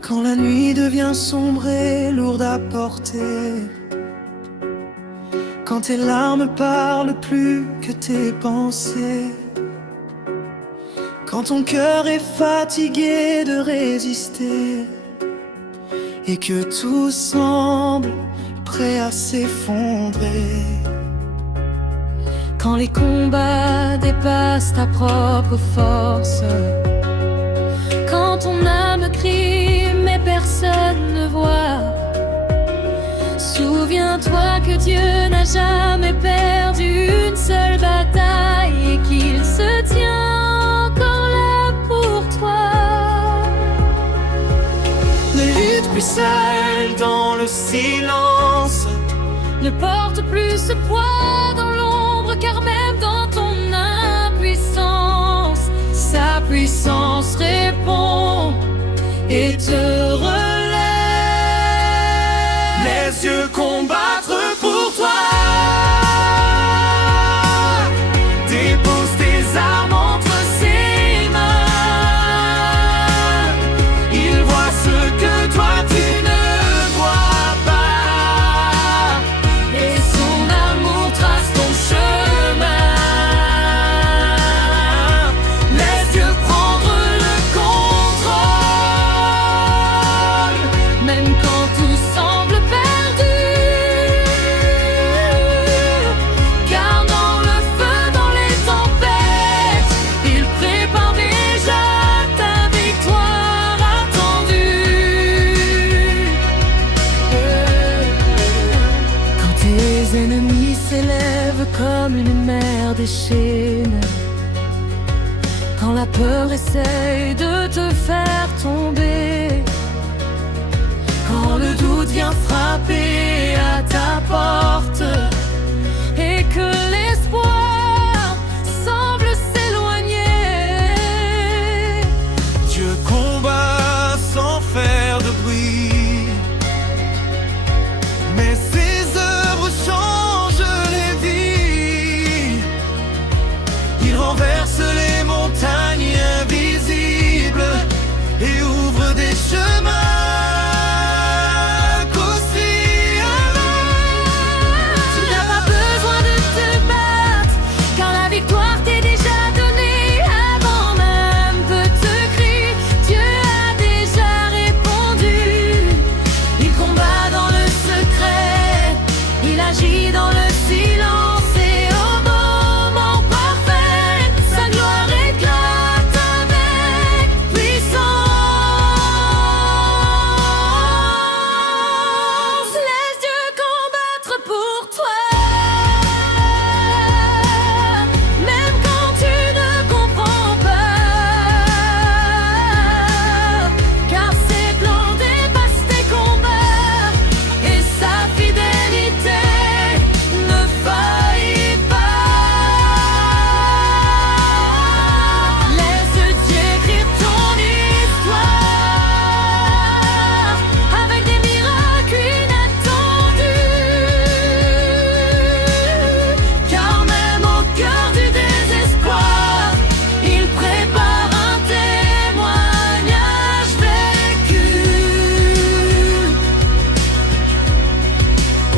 Quand la nuit devient sombre et lourde à porter, quand tes larmes parlent plus que tes pensées, quand ton cœur est fatigué de résister et que tout semble prêt à s'effondrer, quand les combats dépassent ta propre force, quand ton âme crie mais personne ne voit, souviens-toi que Dieu n'a jamais perdu une seule bataille et qu'il se tient encore là pour toi. ne lutte plus seul dans le silence, Ne porte plus ce poids dans l'ombre, car même dans ton impuissance, sa puissance répond et te relève. les yeux combattre pour toi. Dépose tes armes entre ses mains. Il voit ce que toi tu ne vois pas, Et son amour trace ton chemin. laisse Dieu prendre le contrôle. Même quand tout semble perdu, car dans le feu, dans les tempêtes, il prépare déjà ta victoire attendue. Quand tes ennemis s'élèvent comme une mer déchaînée, quand la peur essaye de te faire tomber, quand le doute vient frapper à ta porte et que l'espoir semble s'éloigner, Dieu combat sans faire de bruit, mais ses œuvres changent les vies. Il renverse les montagnes invisibles et ouvre des chemins qu'océans. tu n'as pas besoin de te battre, car la victoire t'est déjà donnée avant même petit cri. Dieu a déjà répondu. Il combat dans le secret, il agit dans le silence, et au moment parfait, sa gloire éclate avec puissance. Laisse Dieu combattre pour toi. Même quand tu ne comprends pas, car ses plans dépassent tes combats et sa fidélité ne faillit pas. Laisse Dieu écrire ton histoire avec des miracles inattendus, car même au cœur du désespoir, il prépare un témoignage vécu.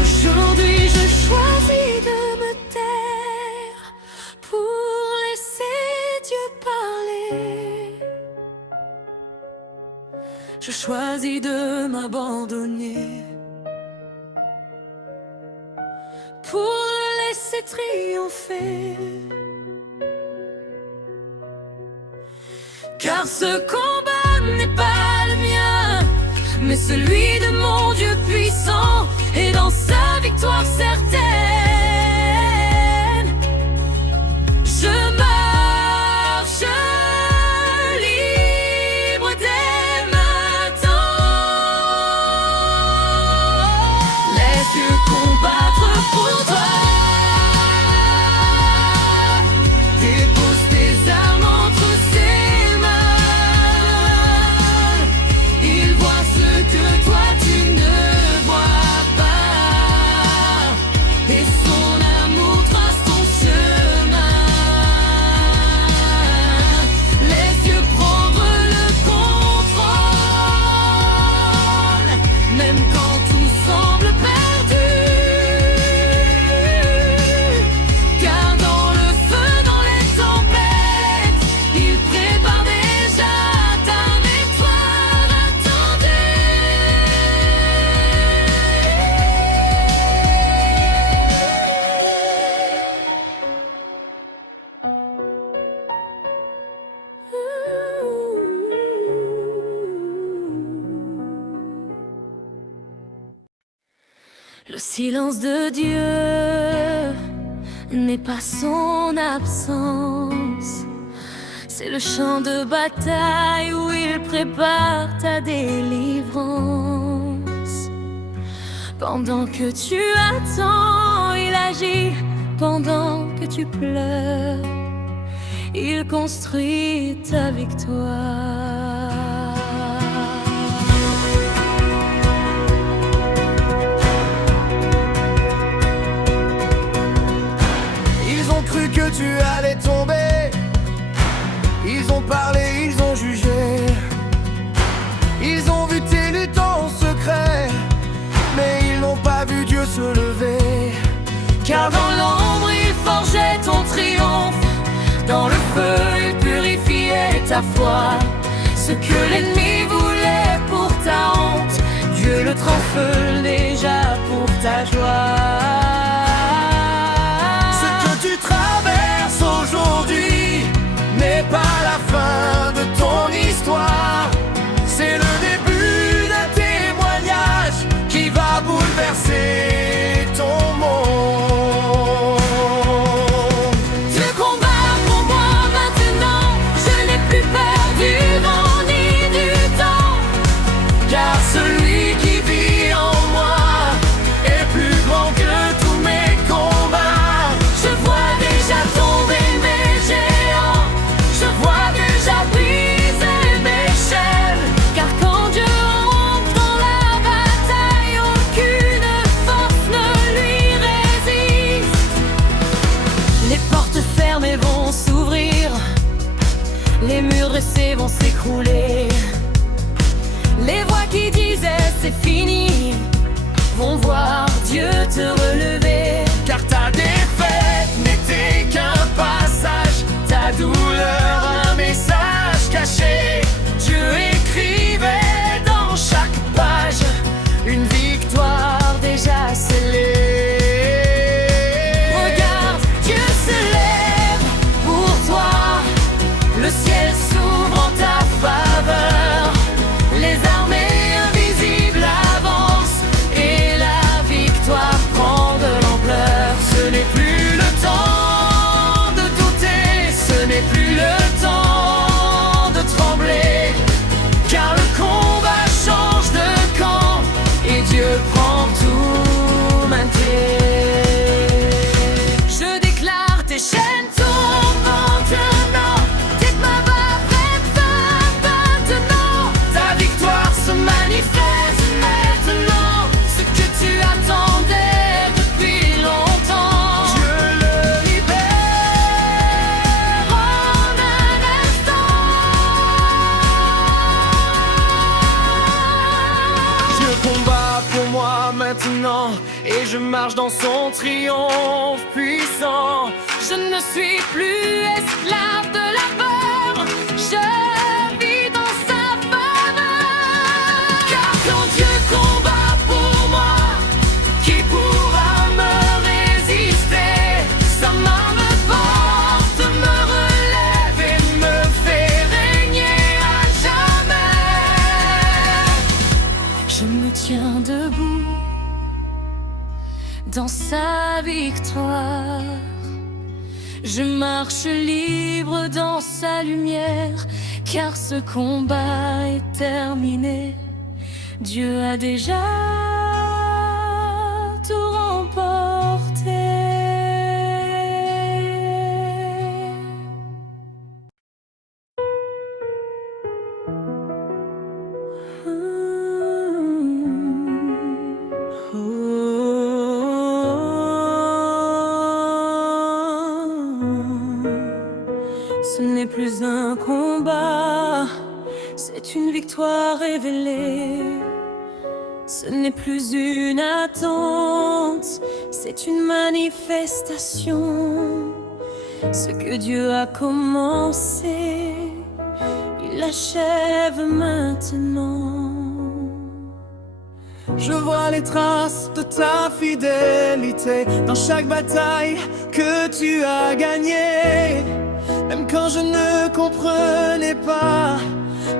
Aujourd'hui je choisis de me taire pour laisser Dieu parler. Je choisis de m'abandonner pour le laisser triompher. Car ce combat n'est pas le mien, mais celui de mon Dieu puissant, et dans sa victoire certaine, je marche libre dès maintenant. Laisse Dieu combattre pour toi. Dépose tes armes entre ses mains. Il voit ce que toi tu ne Le silence de Dieu n'est pas son absence, c'est le champ de bataille où il prépare ta délivrance. Pendant que tu attends, il agit. Pendant que tu pleures, il construit ta victoire. Ils ont cru que tu allais tomber. Ils ont parlé, ils ont jugé. Ils ont vu tes luttes en secret, mais ils n'ont pas vu Dieu se lever. Car dans l'ombre il forgeait ton triomphe, dans le feu il purifiait ta foi. Ce que l'ennemi voulait pour ta honte, Dieu le trempe déjà pour ta joie. Ce que tu traverses aujourd'hui n'est pas la fin de ton histoire. C'est le début d'un témoignage qui va bouleverser ton monde. Dieu combat pour moi maintenant, je n'ai plus peur du vent ni du temps. Car celui qui vit en moi est plus grand que tous mes combats. Je vois déjà tomber mes géants, je vois déjà briser mes chaînes. Car quand Dieu entre dans la bataille, aucune force ne lui résiste. Les portes fermées vont s'ouvrir, les murs dressés vont s'écrouler. Les voix qui disaient c'est fini vont voir Dieu te relever. Car ta défaite n'était qu'un passage, ta douleur un message caché. Dieu écrivait dans chaque page une victoire déjà scellée. Regarde, Dieu se lève pour toi, le ciel s'ouvre en ta faveur. Les armées invisibles avancent et la victoire prend de l'ampleur. Ce n'est plus le temps de douter, ce n'est plus le temps de trembler. Car le combat change de camp et Dieu prend tout maintenant. Je déclare tes chaînes tombent maintenant, tes combats prennent fin maintenant. Ta victoire se Manifeste maintenant ce que tu attendais depuis longtemps. Dieu le libère En un instant, Dieu combat pour moi maintenant et je marche dans son triomphe puissant. je ne suis plus esclave de la peur, je vis dans sa faveur. Car quand Dieu combat pour moi, qui pourra me résister? Sa main me porte, me relève et me fait régner à jamais. Je me tiens debout dans sa victoire. Je marche libre dans sa lumière, car ce combat est terminé. Dieu a déjà tout remporté. Ce n'est plus un combat, c'est une victoire révélée. Ce n'est plus une attente, c'est une manifestation. Ce que Dieu a commencé, il achève maintenant. Je vois les traces de ta fidélité dans chaque bataille que tu as gagnée. Même quand je ne comprenais pas,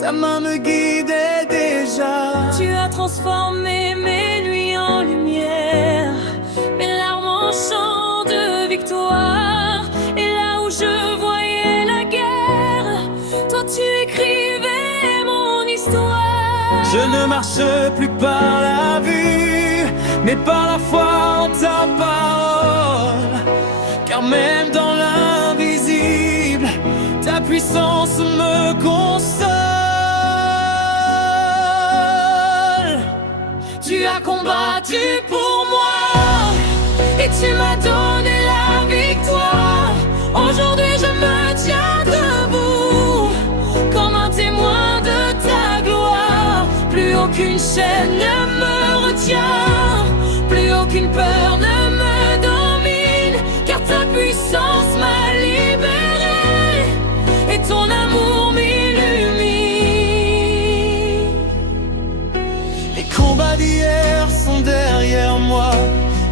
ta main me guidait déjà. Tu as transformé mes nuits en lumière. marche plus par la vue, mais par la foi en ta parole. Car même dans l'invisible, ta puissance me console. Tu as combattu pour moi et tu m'as donné la victoire. Aujourd'hui je me tiens debout comme un témoin de ta gloire. Plus aucune chaîne ne me retient, plus aucune peur ne me domine, car ta puissance m'a libéré et ton amour m'illumine. Les combats d'hier sont derrière moi,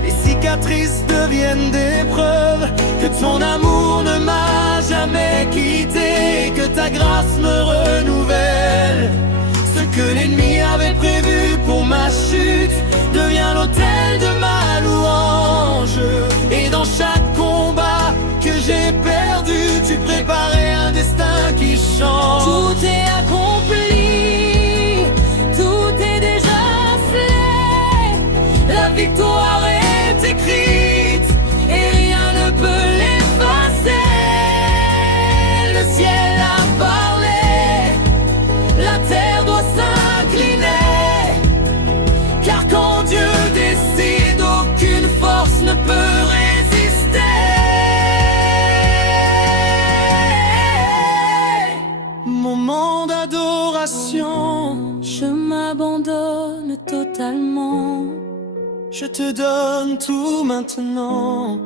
les cicatrices deviennent des preuves que ton amour ne m'a jamais quitté, que ta grâce me renouvelle. Ce que l'ennemi avait prévu pour ma chute devient l'autel de ma louange. Et dans chaque combat que j'ai perdu, tu préparais un destin qui change. Tout est accompli, tout est déjà fait. La victoire est écrite et rien ne peut l'effacer. Le ciel a parlé, la terre doit s'incliner, car quand Dieu décide, aucune force ne peut résister. Moment d'adoration, Je m'abandonne totalement. je te donne tout maintenant,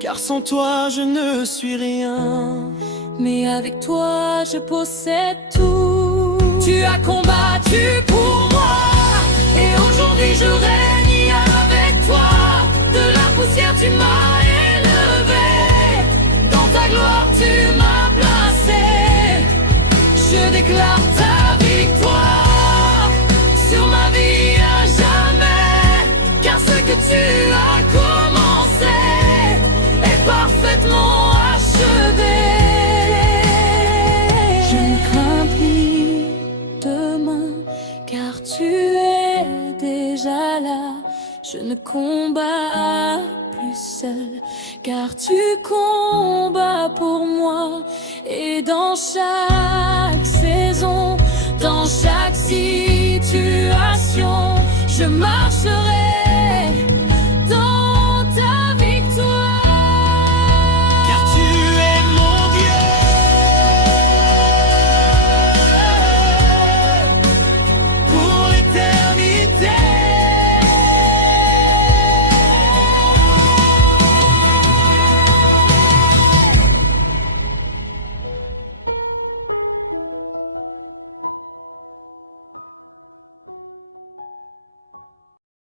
car sans toi je ne suis rien. Mais avec toi je possède tout. Tu as combattu pour moi et aujourd'hui je règne avec toi. De la poussière tu m'as élevé, dans ta gloire tu m'as placé. Je déclare ta victoire sur ma vie à jamais, car ce que tu as commencé est parfaitement achevé. Je ne crains plus demain, car tu es déjà là. Je ne combats plus seul, car tu combats pour moi. Et dans chaque saison, dans chaque situation, je marcherai